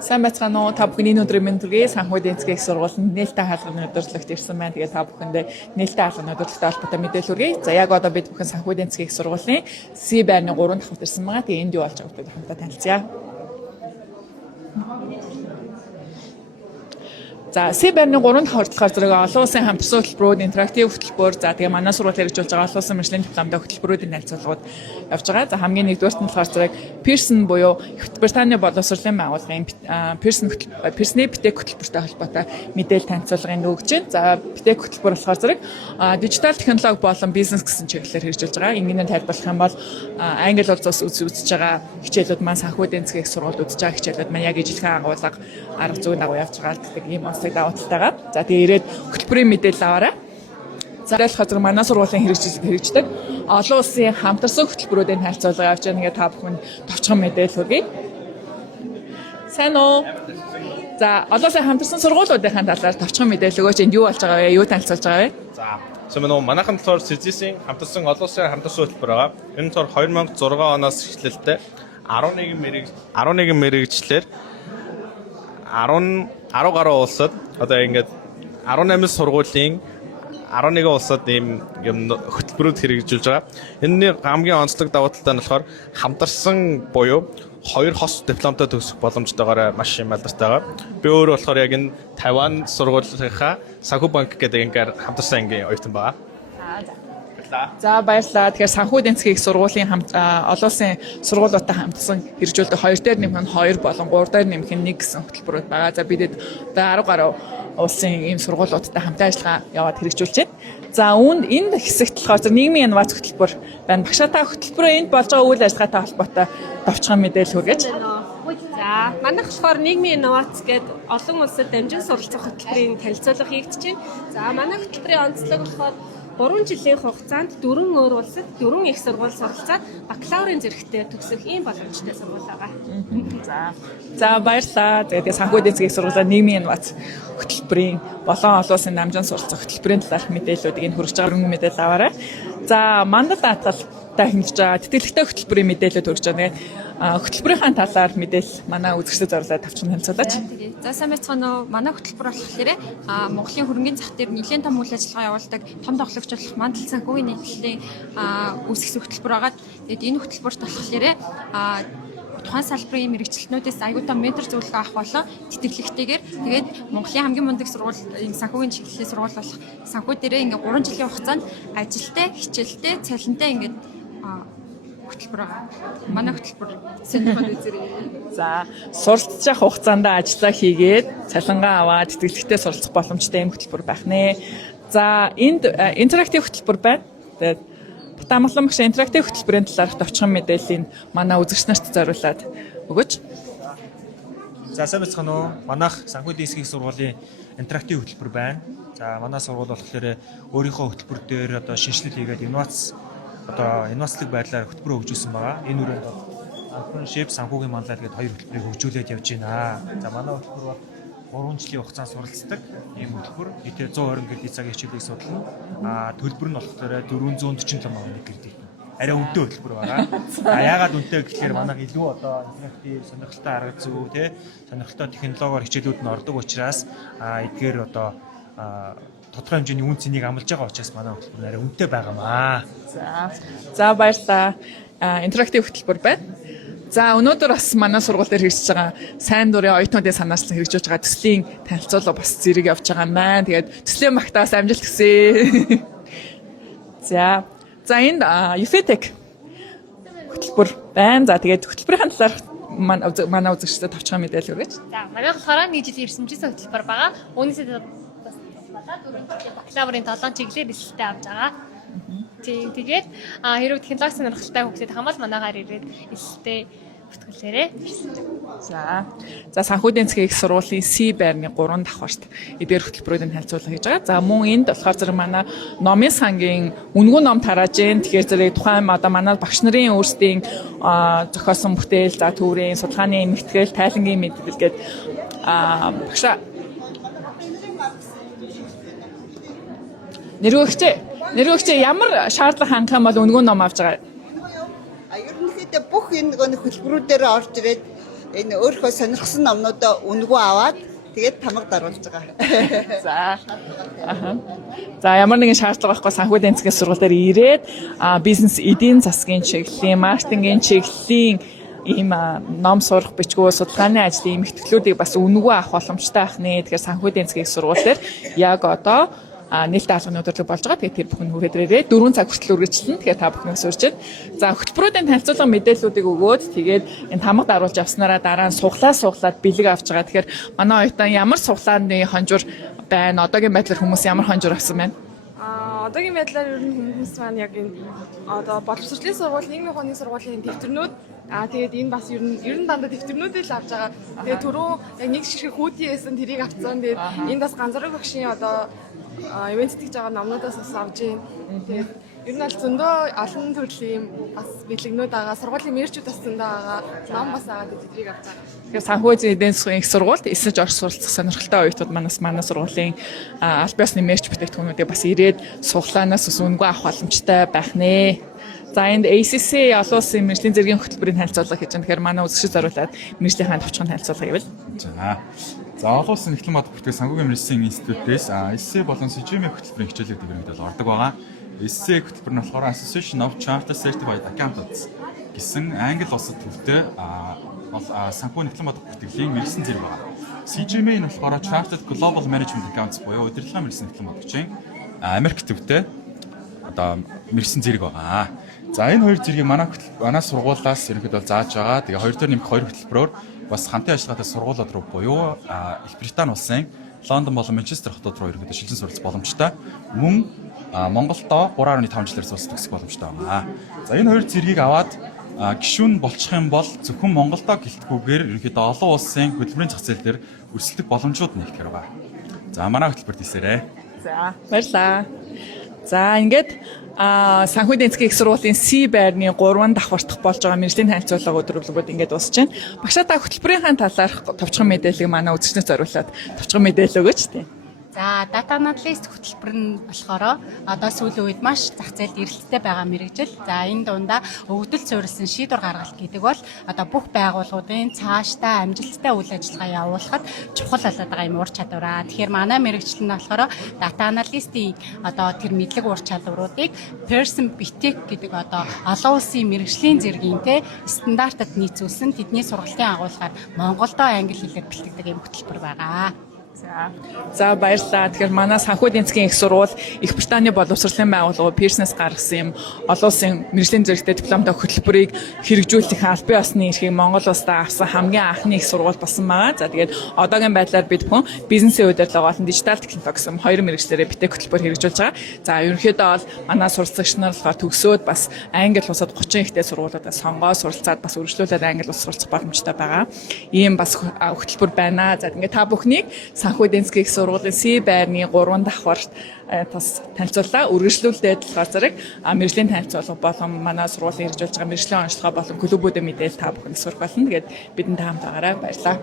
Сайн байцгаана уу? Та бүхний өнөөдрийн мэндүргээ санхүү эдийн засгийн их сургуулийн нээлттэй хаалганы удирдлагт ирсэн байна. Тэгээд та бүхэндээ нээлттэй хаалганы удирдлагтай холбоотой мэдээлэл хүргэе. За яг одоо бид бүхэн санхүү эдийн засгийн их сургуулийн C-байрны 3 давхрт ирсэн байгаа. Тэгээд энд юу болж байгааг бид хамтдаа танилцъя. За C-байрны 3 давхртлахаар зэрэг олон улсын хамтарсан хөтөлбөрүүд, интерактив хөтөлбөр, за тэгээ манай сургууль хэрэгжүүлж байгаа олон улсын мэргэжлийн дипломтой хөтөлбөрүүдийн харьцуулгууд явж байгаа. За хамгийн нэгдүгээрт нь болохоор зэрэг Pearson буюу Их Британий боловсролын байгууллагын Pearson-ы битэк хөтөлбөртэй холбоотой мэдээлэл танилцуулгын өгж байна. За битэк хөтөлбөр болохоор зэрэг дижитал технологи болон бизнес гэсэн чиглэлээр хэрэгжүүлж байгаа. Ингээр тайлбарлах юм бол англи улсаас үзэж байгаа хичээлүүд маань санхүү эдийн засгийн их сургуульд үзэж байгаа хичээлүүд маань яг ижилхэн агуулга арга зүйн дагуу явж байгаа гэдэг ийм онцлог давуу талтайгаа. За тэгээ ирээд хөтөлбөрийн мэдээлэл аваарай. За ялах зэрэг манай сургуулийн хэрэгждэг олон улсын хамтарсан хөтөлбөрүүдийн харьцуулга явж байгаа. Ингээд та бүхэн товчхон мэдээлэл хүргэе. Сайн уу? За олон улсын хамтарсан сургуулиудын талаар товчхон мэдээлэл өгөөч. Энд юу болж байгаа вэ? Юу танилцуулж байгаа вэ? За сайн байна уу? Манайхан болохоор СЭЗ-ийн хамтарсан олон улсын хамтарсан хөтөлбөр байгаа. Энэ болохоор 2006 оноос эхлэлтэй 11 мэрэгчлэр 10 гаруй улсад одоо ингээд 18 сургуулийн 11 улсад ийм хөтөлбөрүүд хэрэгжүүлж байгаа. Энэний хамгийн онцлог давуу талтай нь болохоор хамтарсан буюу 2 хос дипломтой төгсөх боломжтойгоор маш их алдартай байгаа. Би өөрөө болохоор яг энэ Тайван сургуулийнхаа Санхүү банк гэдэг ангаар хамтарсан ангийн оюутан байгаа. За баярлалаа. Тэгэхээр санхүү эдийн засгийн их сургуулийн олон улсын сургуулиудтай хамтсан хэрэгжүүлдэг 2 дээр нэмэх нь 2 болон 3 дээр нэмэх нь 1 гэсэн хөтөлбөрүүд байгаа. За бидэд одоо 10 гаруй улсын ийм сургуулиудтай хамтын ажиллагаа яваад хэрэгжүүлж байна. За энэ хэсэгт болохоор нийгмийн инновац хөтөлбөр байна. Багшаатай хөтөлбөрөө энд болж байгаа үйл ажиллагаатай холбоотой товчхон мэдээлэл хүргэж. За манайх болохоор нийгмийн инновац гэдэг олон улсад дамжин суралцах хөтөлбөрийн танилцуулга хийгдэж байна. За манай хөтөлбөрийн онцлог болохоор 3 жилийн хугацаанд 4 өөр улсад 4 их сургууль суралцаад бакалаврын зэрэгтээ төгсөх ийм боломжтой сургууль байгаа. За баярлалаа. Тэгээд санхүү эдийн засгийн сургуулийн нийгмийн инновац хөтөлбөрийн болон олон улсын дамжин суралцах хөтөлбөрийн талаарх мэдээллүүдийг энэ хүргэж байгаа мэдээлэл аваарай. За мандал даатгалтай хэмжиж байгаа тэтгэлэгтэй хөтөлбөрийн мэдээлэлүүд хүргэж байгаа. Хөтөлбөрийн талаар мэдээлэл манай үзэгчдэд зориулаад тавьчихсан танилцуулаач. За сайн байцгаана уу. Манай хөтөлбөр болохоор Монголын хөрөнгөний зах дээр нэлээд том үйл ажиллагаа явуулдаг том тоглогч болох мандал санхүүгийн нийтлэлийн үүсгэх хөтөлбөр байгаа. Тэгээд энэ хөтөлбөрт болохоор тухайн салбарын мэрэгчлэнүүдээс аюул том ментор зөвлөгөө авах болон тэтгэлэгтэйгээр тэгээд Монголын хамгийн мундаг сургууль санхүүгийн чиглэлийн сургууль болох санхүү дээрээ ингээ 3 жилийн хугацаанд ажилтай, хичээлтэй, цалинтай ингээ хөтөлбөр байгаа. Манай хөтөлбөр сонирхоод үзээрэй. За суралцж явах хугацаанд ажиллаа хийгээд цалингаа аваад тэтгэлэгтэй суралцах боломжтой юм хөтөлбөр байх нэ. За энд интерактив хөтөлбөр байна. Тэгээд Батамглан багш интерактив хөтөлбөрийн талаарх товчхон мэдээллийг манай үзэгч нарт зориулаад өгөөч. За сайн байцгаана уу. Манайх санхүү эдийн засгийн сургуулийн интерактив хөтөлбөр байна. За манай сургууль болохоор өөрийнхөө хөтөлбөр дээр одоо шинжилэл хийгээд инновацлог байдлаар хөтөлбөр хөгжүүлсэн байгаа. Энэ үрээнд entrepreneurship санхүүгийн манлайлал гэдэг 2 хөтөлбөрийг хөгжүүлээд явж байна. За манай хөтөлбөр бол 3 жилийн хугацаанд суралцдаг ийм хөтөлбөр. Нийтдээ 120 кредит цагийн хичээлийг судална. Төлбөр нь болохоор 447 сая кредит. Арай үнэтэй хөтөлбөр байгаа. Яагаад үнэтэй гэхээр манайх илүү одоо интерактив сонирхолтой арга зүй сонирхолтой технологиор хичээлүүд нь ордог учраас эдгээр одоо тодорхой хэмжээний үн цэнийг амлаж байгаа учраас манай хөтөлбөр арай үнэтэй байгаамаа. За баярлалаа. Интерактив хөтөлбөр байна. За өнөөдөр бас манай сургууль дээр хэрэгжиж байгаа сайн дурын оюутнуудын санаачлан хэрэгжүүлж байгаа төслийн танилцуулга бас зэрэг явж байгаа юм байна. Тэгээд төслийн багтаас амжилт хүсье. За энд UFTech хөтөлбөр байна. За тэгээд хөтөлбөрийн талаар манай үзэгчдэд товчхон мэдээлэл өгөөч. За манай болохоор 1 жилийн эрсэмжлэсэн хөтөлбөр байгаа. Үүнээсээ болоод 4 жилийн бакалаврын 7 чиглэлээр эсэлтээ авч байгаа. Тэгээд хэрвээ технологи сонирхолтой хүүхдүүд хамаал манайгаар ирээд эсэлтээ бүртгүүлээрэй. За санхүү эдийн засгийн их сургуулийн C-байрны 3 давхарт эдгээр хөтөлбөрүүдийн танилцуулга хийж байгаа. За мөн энд болохоор зэрэг манай номын сангийн үнгүй ном тарааж гэн. Тэгэхээр зэрэг тухайн одоо манай багш нарын өөрсдийн зохиосон бүтээл, за төврийн судалгааны эмгтгэл, тайлангийн мэдээлэл гээд багшаа нэрвэгчээ ямар шаардлага хангах юм бол үнгүй ном авч байгаа. Ерөнхийдөө бүх энэ хөтөлбөрүүдээр орж ирээд энэ өөрөө сонирхсан номнуудаа үнэгүй аваад тэгээд тамга даруулж байгаа. За. Аха. За ямар нэгэн шаардлага байхгүй санхүү эдийн засгийн сургууль дээр ирээд бизнес эдийн засгийн чиглэлийн, маркетингийн чиглэлийн ийм ном сурах бичгүү судалгааны ажлын эмхтгэлүүдийг бас үнэгүй авах боломжтой байх нэ. Тэгэхээр санхүү эдийн засгийн сургууль дээр яг одоо нээлттэй албаны өдөрлөг болж байгаа. Тэгээд тэр бүхэн хүрээдрээрээ 4 цаг хүртэл үргэлжлэн. Тэгэхээр та бүхнээс урьж. За хөтөлбөрүүдийн танилцуулга мэдээллүүдийг өгөөд тэгээд энэ тамга даруулж авснараа дараа нь суглаад бэлэг авч байгаа. Тэгэхээр манай оюутан ямар суглааны хонжуур байна? Одоогийн байдлаар хүмүүс ямар хонжуур авсан байна? Одоогийн байдлаар ер нь хүмүүс маань яг энэ одоо боловсролын сургууль, нийгмийн ухааны сургуулийн дэвтэрнүүд тэгээд энэ бас ер нь дандаа дэвтэрнүүдээ л авч байгаа. Тэгээд түрүү яг нэг ширхэг хүүтийн эсэн тэрийг авцсан. Тэгээд энэ бас ганцаараа багшийн одоо ивент тэтгэж байгаа номнуудаас бас авж байна. Тэгээд ер нь аль зөндөө олон төрлийн бас бэлэгнүүд байгаа. Сургуулийн мэрчүүд бас зөндөө байгаа. Ном бас аваад тэднийг авч байгаа. Тэгэхээр санхүү эдийн засгийн их сургуульд эсэж орж суралцах сонирхолтой оюутнууд манай сургуулийн аль биесны мэрч бүтээгдэхүүнүүдийг бас ирээд суглаанаас ус үнэгүй авах боломжтой байх нэ. За энд ACC олон улсын мэржлийн зэргийн хөтөлбөрийн танилцуулга хийж байгаа. Тэгэхээр манай үзэгчид зориулаад мэржлийнхаа төвчхон танилцуулга гэвэл. За олон улсын эхлэн бод бүртгэх санхүүгийн мэржлийн институтээс ACC болон CGM хөтөлбөрийн хичээлүүд иргэдэд ордог байгаа. ACC хөтөлбөр нь болохоор Association of Chartered Certified Accountants гэсэн англи улсад төвтэй санхүүгийн эхлэн бод бүртгэлийн мэржлийн зэрэг байгаа. CGM нь болохоор Chartered Global Management Accounts буюу удирдлагын мэржлийн эхлэн бодгчийн Америк төвтэй одоо мэржлийн зэрэг байгаа. За энэ хоёр зэргийг манай сургуулиас ерөнхийдөө зааж байгаа. Тэгээ хоёр дээр нэмэх хоёр хөтөлбөрөөр бас хамтын ажиллагаатай сургуулиуд руу буюу Их Британи улсын Лондон болон Манчестер хотууд руу ерөнхийдөө шилжин суралцах боломжтой. Мөн Монголдо 3.5 жилээр суралцах төгсөх боломжтой байна. За энэ хоёр зэргийг аваад гишүүн болчих юм бол зөвхөн Монголдо гэлтгүүгээр ерөнхийдөө олон улсын хөтөлбөрийн зах зээл дээр өрсөлдөх боломжууд нэгтгэр байгаа. За манай хөтөлбөрт исээрэй. За баярлалаа. За ингээд санхүү эдийн засгийн их сургуулийн C байрны 3 давхартах болж байгаа мэржлийн танилцуулга өдрөглөгүүд ингээд дуусч байна. Багшаа та хөтөлбөрийн талаарх товчхон мэдээллийг манай үзэгчнээс зориулаад товчхон мэдээлэл өгөөч тийм. За data analyst хөтөлбөр нь болохоор одоо сүүлийн үед маш зах зээлд эрэлттэй байгаа мэрэгжил. За энэ дундаа өгөгдөл суурилсан шийдвэр гаргалт гэдэг бол одоо бүх байгууллагуудын цаашдаа амжилттай үйл ажиллагаа явуулахад чухал болоод байгаа юм ур чадвараа. Тэгэхээр манай мэрэгжил нь болохоор data analyst-ийн одоо тэр мэдлэг ур чадваруудыг Pearson BTech гэдэг одоо олон улсын мэрэгжлийн зэргийнтэй стандартад нийцүүлсэн тэдний сургалтын агуулгаар Монголдо англи хэлээр бэлтгэдэг юм хөтөлбөр байгаа. За баярлалаа. Тэгэхээр манай санхүү эдийн засгийн их сургууль Их Британий боловсролын байгууллага Pearson-с гаргасан юм олон улсын мэржлийн зэрэгтэй дипломтой хөтөлбөрийг хэрэгжүүлэх аль бие усны эрхийг Монгол улсаа авсан хамгийн анхны их сургууль болсон байгаа. За тэгээд одоогийн байдлаар бид бүхэн бизнесийн удирдлага болон дижитал технологи гэсэн хоёр мэргэжлэрээ битээ хөтөлбөр хэрэгжүүлж байгаа. За ерөнхийдөө бол манай суралцагч нар болохоор төгсөөд бас англи улсад 30 ихтэй сургуулиудаа сонгоод суралцаад бас үргэлжлүүлээд англи улс суралцах боломжтой байгаа. Ийм бас хөтөлбөр байна. За ингээд та бүхнийг санхүү эдийн засгийн их сургуулийн C байрны 3 давхарт бас танилцууллаа. Үргэлжлүүлээд болохоор зэрэг мэржлийн танилцуулга болон манай сургуулийн хэрэгжүүлж байгаа мэржлийн онцлогоо болон клубүүдийн мэдээлэл та бүхэнд сурах болно. Тэгээд бидэнд хамт байгаарай. Баярлалаа.